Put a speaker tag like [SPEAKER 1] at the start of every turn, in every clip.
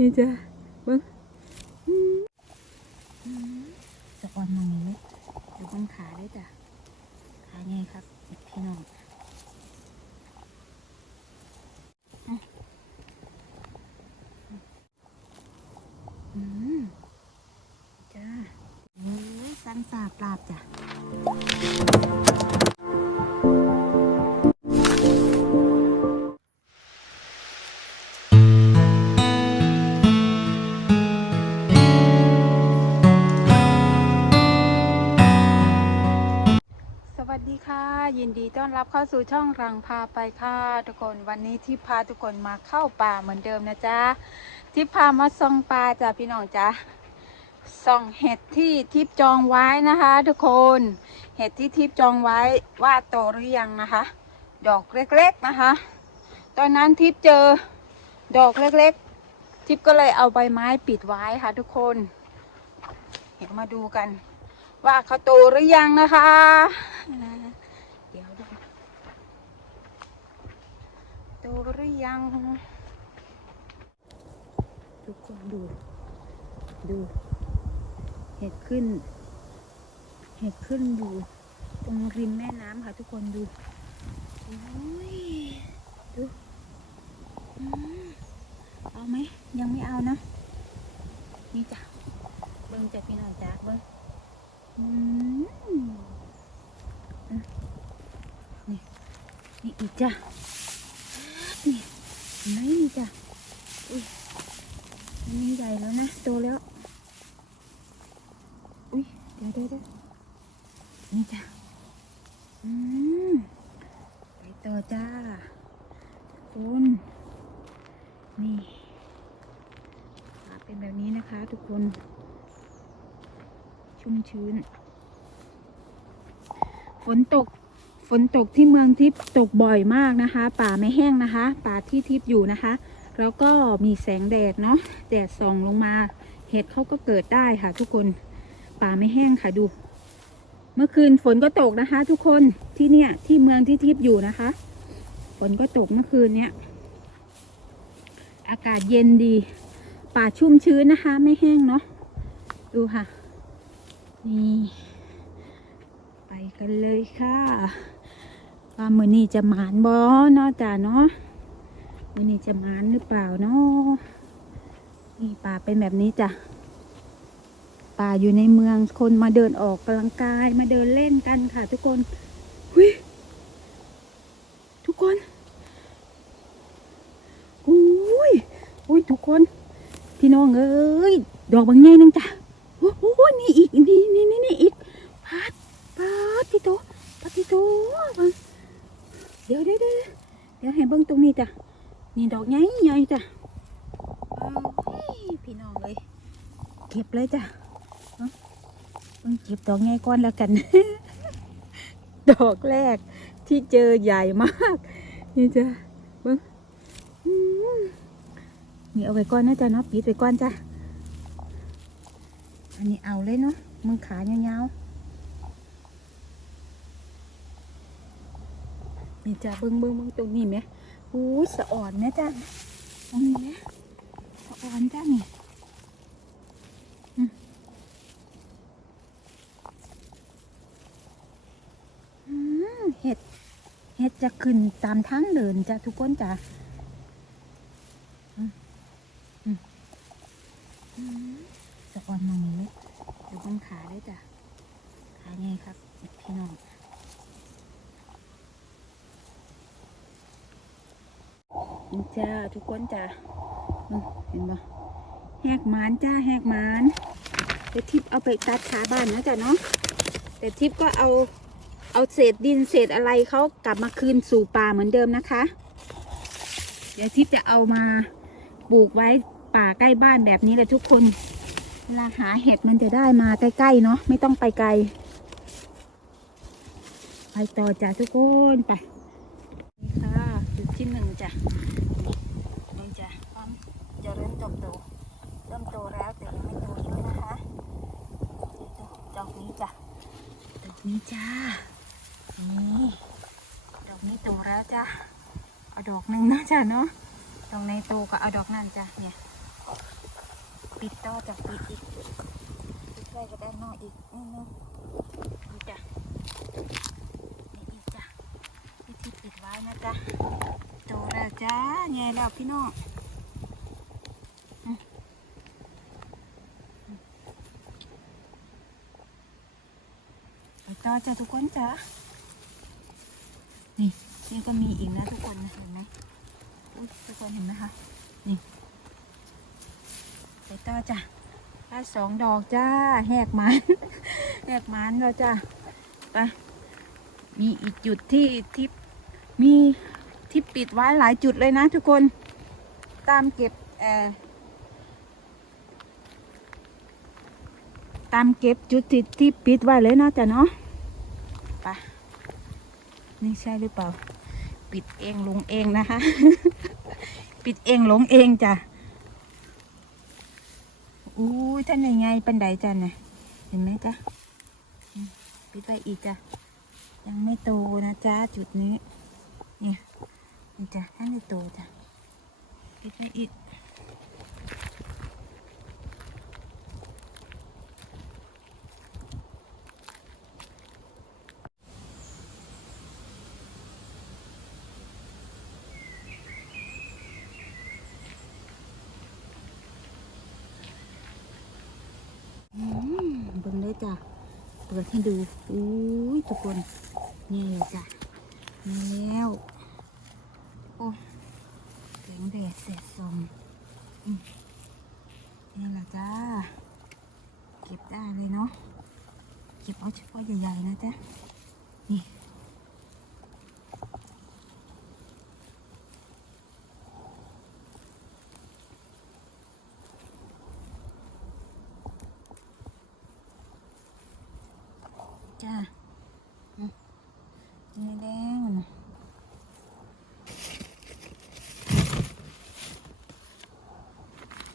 [SPEAKER 1] นี่จ้ะเบิ้งอืมอืมสะออนมองนี้เลยดูเบิ้งขาได้จ้ะขาไงครับพี่น้อง ยินดีต้อนรับเข้าสู่ช่องรังพาไปค่ะ ทุกคนวันนี้ที่พาทุกคนมาเข้าป่าเหมือนเดิมนะจ๊ะที่พามาส่องปลาจ้ะพี่น้องจ๊ะส่องเห็ดที่ทิพจองไว้นะคะ ทุกคนเห็ดที่ทิพจองไว้ว่าโตหรือยังนะคะ ดอกเล็กๆนะคะ ตอนนั้นทิพเจอดอกเล็กๆ ทิพก็เลยเอาใบไม้ปิดไว้ค่ะ ทุกคน เดี๋ยวมาดูกันว่าเขาโตหรือยังนะคะ เดี๋ยวดู โตหรือยัง ทุกคนดู ดู เห็ดขึ้น เห็ดขึ้นอยู่ ตรงริมแม่น้ำค่ะทุกคนดูโอ้ยดูอเอาไหม ยังไม่เอานะ นี่จ้ะ เบิ้งจะพี่น้องจ้ะเบิ้งนี่ นี่อีกจ้ะนี่เห็นไหมนี่จ้ะอุ้ยอันนี้ใหญ่ แล้วแล้ว อุ้ยเดี๋ยวเดี๋ยวเดี๋ยวนี่จ้ะอืมไปต่อจ้าคุณนี่ขาเป็นแบบนี้นะคะทุกคน ชุ่มชื้น ฝนตกฝนตกที่เมืองทิพย์ตกบ่อยมากนะคะ ป่าไม่แห้งนะคะ ป่าที่ทิพย์อยู่นะคะ แล้วก็มีแสงแดดเนาะแดดส่องลงมา เห็ดเขาก็เกิดได้ค่ะ ทุกคนป่าไม่แห้งค่ะดู เมื่อคืนฝนก็ตกนะคะ ทุกคนที่เนี่ยที่เมืองที่ทิพย์อยู่นะคะ ฝนก็ตกเมื่อคืนเนี้ยอากาศเย็นดี ป่าชุ่มชื้นนะคะ ไม่แห้งเนาะดูค่ะ นี่ ไปกันเลยค่ะว่ามือนี้จะหมานบอเนาะจ้าเนาะมือนี้จะหมานหรือเปล่าเนาะ นี่ป่าเป็นแบบนี้จ้ะป่าอยู่ในเมืองคนมาเดินออกกำลังกายมาเดินเล่นกันค่ะ ทุกคนหุยทุกคนอุ้ยอุ้ยทุกคน พี่น้องเอ้ยดอกบางใหญ่นึงจ้ะโอ้โหนี่อีกนี่นี่นี่นี่อีกพัดพัดที่โตพัดที่โตเบิ่งเดี๋ยวเดี๋ยวเดี๋ยวเดี๋ยวให้เบิ้งตรงนี้จ้ะนี่ดอกใหญ่ใหญ่จ้ะเอ้ยพี่น้องเลย เก็บเลยจ้ะเอ้าเบิ่งเก็บดอกใหญ่ก่อนแล้วกัน ดอกแรกที่เจอใหญ่มาก นี่จ้ะเบิ้งมนี่เอาไว้ก่อนนะจ๊ะเนาะปิดไว้ก่อนจ้ะอันนี้เอาเลยเนาะมือขายาวๆนี่จ้าเบิ้งเบิ้งเบิ้งตรงนี้ไหมอู้สะอ่อนไหมจ้าตรงนี้ไหมสะอ่อนจ้านี่อืมอืมเห็ด เห็ดจะขึ้นตามทางเดินจ้ะทุกคนจ้ะอืมอืมอืมสะอ่อนมองนี้เลยดูบนขาได้จ้ะ ขาไงครับพี่น้องนี่จ้าทุกคนจ้ะอืมเห็นบ่แหกหมานจ้าแหกหมานแต่ทิพย์เอาไปตัดขาบ้านนะจ้ะเนาะแต่ทิพย์ก็เอา เอาเศษดินเศษอะไรเขากลับมาคืนสู่ป่าเหมือนเดิมนะคะ เดี๋ยวทิพย์จะเอามาปลูกไว้ป่าใกล้บ้านแบบนี้เลยทุกคนเวลาหาเห็ดมันจะได้มาใกล้ๆเนาะไม่ต้องไปไกล ไปต่อจ้ะทุกคนไปนี่ค่ะจุดที่หนึ่งจ้ะนี่จ้ะความจะเริ่มโตโตเริ่มโตแล้วแต่ยังไม่โตเยอะนะคะดอกนี้จ้ะดอกนี้จ้า นี่ดอกนี้โตแล้วจ้ะเอาดอกหนึ่งนะจ้ะเนาะดอกในโตก็เอาดอกนั่นจ้ะเนี่ยปิดต่อจากปิดอีกปิดไว้ก็ด้านนอกอีกนิดนึงนี่จ้ะนี่อีกจ้ะวิธีปิดไว้นะจ๊ะโตแล้วจ้าไงแล้วพี่น้องไปต่อจ้ะทุกคนจ้ะ นี่นี่ก็มีอีกนะทุกคนเห็นไหมทุกคนเห็นไหมคะ นี่ไปต่อจ้ะได้สองดอกจ้า แหกมันแหกมันแล้วจ้ะไปมีอีกจุดที่ที่มีที่ปิดไว้หลายจุดเลยนะทุกคน ตามเก็บเอ่อตามเก็บจุดที่ที่ปิดไว้เลยนะจ๊ะเนาะ นี่ใช่หรือเปล่า ปิดเองลงเองนะคะ ปิดเองลงเองจ้ะอู้ยท่านยังไงปันไดจ้ะเนี่ยเห็นไหมจ๊ะปิดไว้อีกจ้ะยังไม่โตนะจ๊ะจุดนี้ เนี่ยนี่จ้ะท่านไม่โตจ้ะปิดไว้อีกอืมเบิ่งเลยจ้ะเปิด ให้ดูอู้ยทุกคนนี่จ้ะนี่แล้วโอ้แสงแดดแสดส่องอืมนี่แหละจ้าเก็บได้เลยเนาะเก็บเอาเฉพาะใหญ่ๆนะจ๊ะนี่ นี่แดงนะ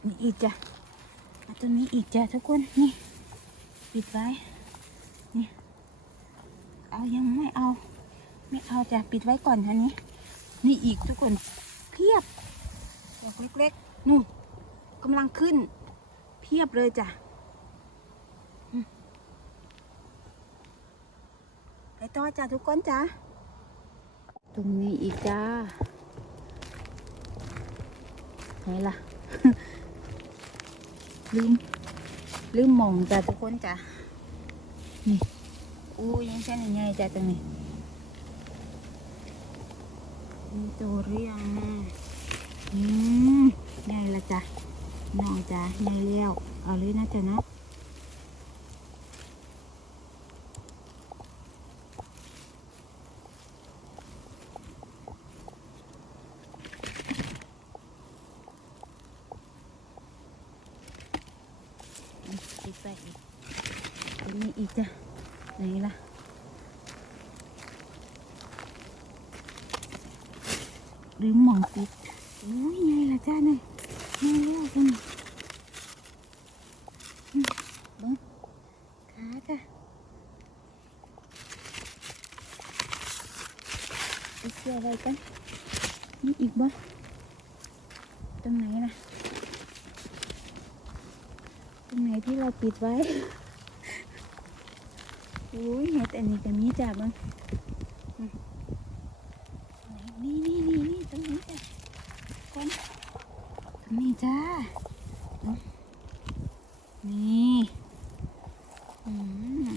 [SPEAKER 1] นี่อีกจ้ะอาตัวนี้อีกจ้ะทุกคนนี่ปิดไว้นี่เอายังไม่เอา ไม่เอาจ้ะปิดไว้ก่อนท่านี้ นี่อีกทุกคนเพียบดอกเล็กๆนู่นกำลังขึ้น เพียบเลยจ้ะ ไปต่ อจ้าทุกคนจ้าตรงนี้อีกจ้าไหนล่ะ ลืม ลืมมองจ้าทุกคนจ้านี่อู้ยังเส้นยังไงจ้าตรงนี้มีตัวเรียงอืมไงละจ้ะน้องจ้าไงเลี้ยวเอาเลยนะจ้ะเนาะ อีกไปอีกตัวนี้ อีกจ้ะไหนล่ะลืมหมองปิดอุ้ยไงล่ะจ้าเนี่ยไงแล้วจ้ะนี่อืมเบิ้งขาจ้ะไปเชื่ออะไรกันนี่อีกบ่ตรงไหนล่ะ ตรงไหนที่เราปิดไว้ อุ้ยเห็ดอันนี้ก็มีจ้ะเบ้างอืมนี่นี่นี่นี่ตรงนี้จ้ะคนตรงนี้จ้าอืมนี่อืม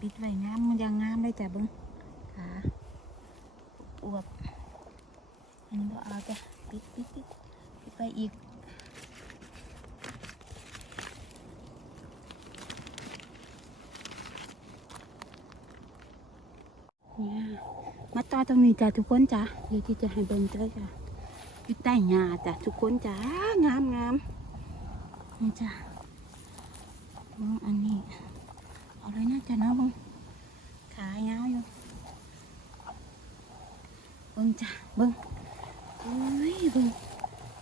[SPEAKER 1] ปิดไว้งามมันยังงามเลยจ้ะเบิ้งขาอวบอันนี้ก็เอาจ้ะ ปิดปิดปิดปิดไปอีก เนี่ยมา ต่อตรงนี้จ้ะทุกคนจ้ะเดี๋ยวที่จะให้เบิ่งเจ้าจ้ะอยู่ใต้หญ้าจ้ะทุกคนจ้างามงามนี่จ้ะเบิ่งอันนี้เอาเลยนะจ้ะเนาะบงขายาวอยู่เบิ่งจ้ะเบิ่งเอ้ยเบิ่ง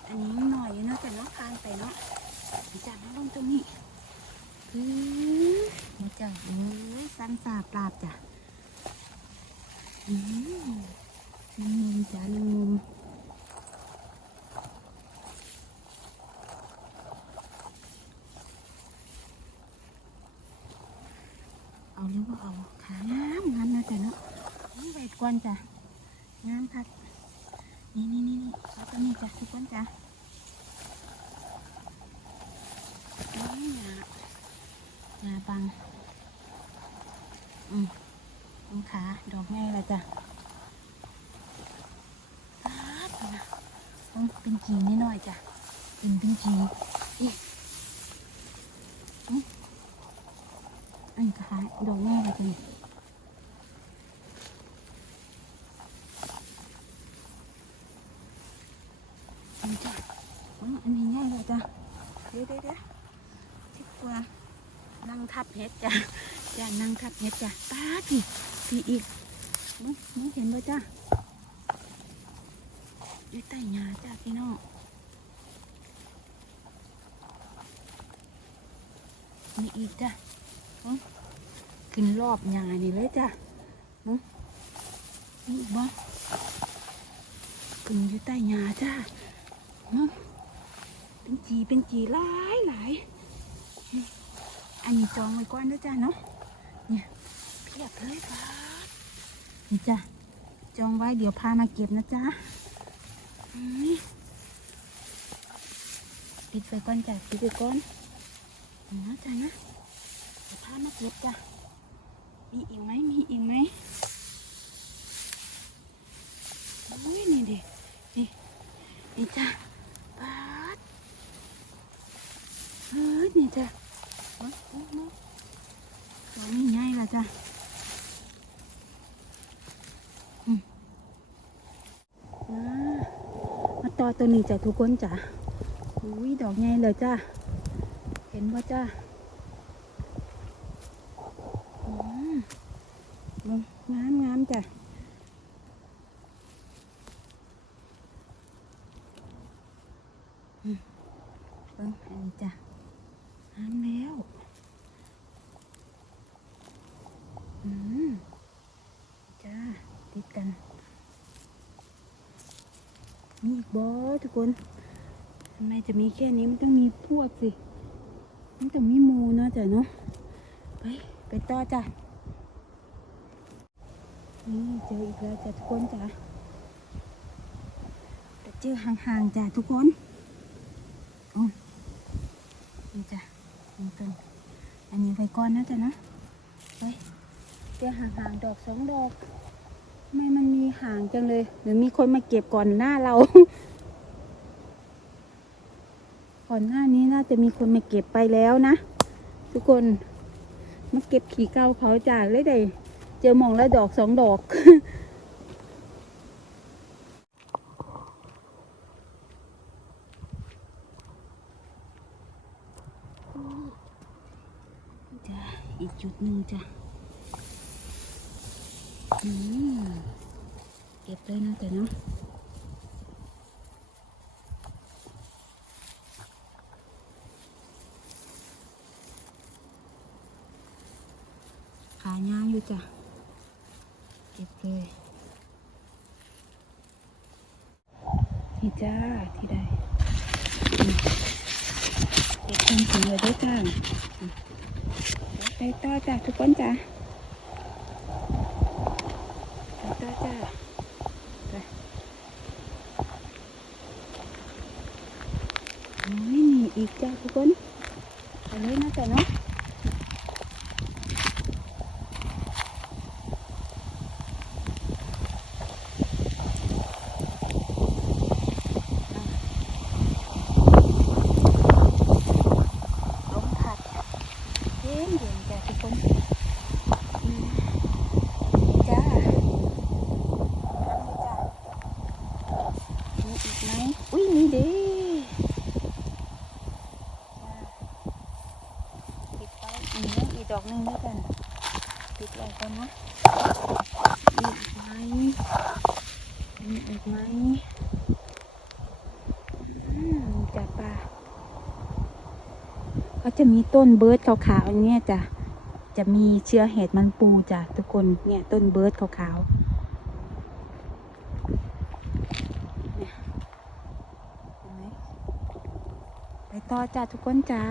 [SPEAKER 1] อันนี้หน่อยอยู่เนาะจ้ะเนาะคานไปเนาะจ้ะมาเบ่งตรงนี้อือนี่จ้ะเอ้ยสันสาปราบจ้ะ เอาหรือว่าเอาขางามงามนะจ๊ะเนาะนี่ใบกวนจ้ะงามถัดนี่นี่นี่นี่เอาตัวนี้จ้ะทุกคนจ้ะนี่นะนาปัง อืมขาดอกไงละจ้ะป๊าดนะต้องเป็นจีนิดหน่อยจ้ะเป็นเป็นจีอีกอืมอันนขาดอกไงละจ้ะนี่อันนี้จ้ะอันนี้ง่ายเลยจ้ะเดี๋ยวเดี๋ยวเดี๋ยวคิดว่านั่งทับเห็ดจ้ะจ้ะนั่งทับเห็ดจ้ะป้าดิ พี่พี่อีกมึงมึเห็นบ่จ้ะอยู่ใต้หญ้าจ้ะพี่น้องมีอีกจ้ะมึงขึ้นรอบหญ้านี่เลยจ้ะมึงมีอีกบ่ขึ้นอยู่ใต้หญ้าจ้ะมึงเป็นจีเป็นจีหลายหลายอันนี้จองไว้ก่อนนะจ้ะเนาะเนี่ยเพียบเลยค่ะ นี่จ้ะจองไว้เดี๋ยวพามาเก็บนะจ๊ะปิดไปก่อนจ้ะปิดไปก่อนนะจ้ะนะเดี๋ยวพามาเก็บจ้ะมีอีกไหมมีอีกไหมโอ้ยนี่ดินี่นี่จ้ะปาดเฮ้ยนี่จ้ะมามาตัวนี้ง่ายละจ้ะอืม มามาต่อตัวนี้จ้ะทุกคนจ้ะอุ้ยดอกใหญ่เลยจ้ะเห็นป่ะจ้ะงามงามจ้ะเบิ่งอันนี้จ้ะน้ำแล้ว อืมจ้า ติดกัน มีอีก บอทุกคนทำไมจะมีแค่นี้มันต้องมีพวกสิ มันต้องมีมูเนาะจ้ะเนาะ ไป ไปต่อจ้ะ นี่เจออีกแล้วจ้ะทุกคนจ้ะแต่เจอห่างๆจ้ะทุกคนโอ้นี่จ้ะนี่ต้นอันนี้ไว้ก่อนนะจ๊ะนะ ไปเดี๋ยวห่างๆดอกสองดอก ไมมันมีห่างจังเลยหรือมีคนมาเก็บก่อนหน้าเรา ก่อนหน้านี้น่าจะมีคนมาเก็บไปแล้วนะ ทุกคนมาเก็บขี่เก้าเขาจากเลยได้เจอหมองแล้วดอกสองดอกจ้ะอีกจุดหนึ่งจ้ะอืม เก็บเลยนะแต่เนาะขายาวอยู่จ้ะ เก็บเลยนี่จ้าที่ได้เก็บคนถึงเลยด้วยจ้าไปต่อจ้ะทุกคนจ้ะ ไปต่มีอีกจ้าทุกคนไปเลยนะแต่เนาะลมพัด เย็นเย็นจ้ะทุกคนอืมจ้ามีอีกไหมอุ้ยนี่เดีปิดไปอีกนะอีกดอกหนึ่งด้วยกันปิดไว้ก่อนนะมีอีกไหมมีอีกไหมอืมจ้ะป่า ก็จะมีต้นเบิร์ดขาวๆอย่างเงี้ยจ้ะจะมีเชื้อเห็ดมันปูจ้ะทุกคนเนี่ยต้นเบิร์ดขาวๆไปต่อจ้ะทุกคนจ้า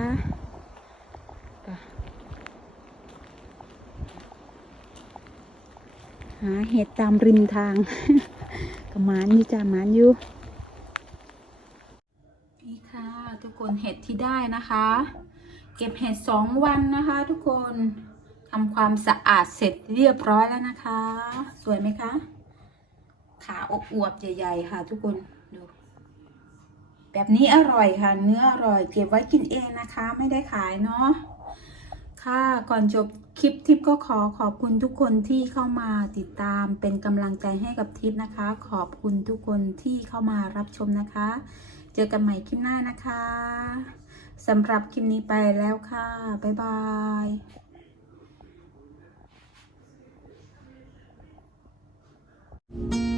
[SPEAKER 1] หาเห็ดตามริมทางกับหมานอยู่จ้าหมานอยู่นี่ค่ะ ทุกคนเห็ดที่ได้นะคะ เก็บเห็ดสองวันนะคะ ทุกคนทำความสะอาดเสร็จเรียบร้อยแล้วนะคะ สวยไหมคะ ขาอวบๆใหญ่ ๆ ค่ะ ทุกคนดูแบบนี้อร่อยค่ะ เนื้ออร่อยเก็บไว้กินเองนะคะ ไม่ได้ขายเนาะค่ะก่อนจบคลิปทิปก็ขอขอบคุณทุกคนที่เข้ามาติดตามเป็นกำลังใจให้กับทิปนะคะ ขอบคุณทุกคนที่เข้ามารับชมนะคะ เจอกันใหม่คลิปหน้านะคะ สำหรับคลิปนี้ไปแล้วค่ะ บ๊ายบาย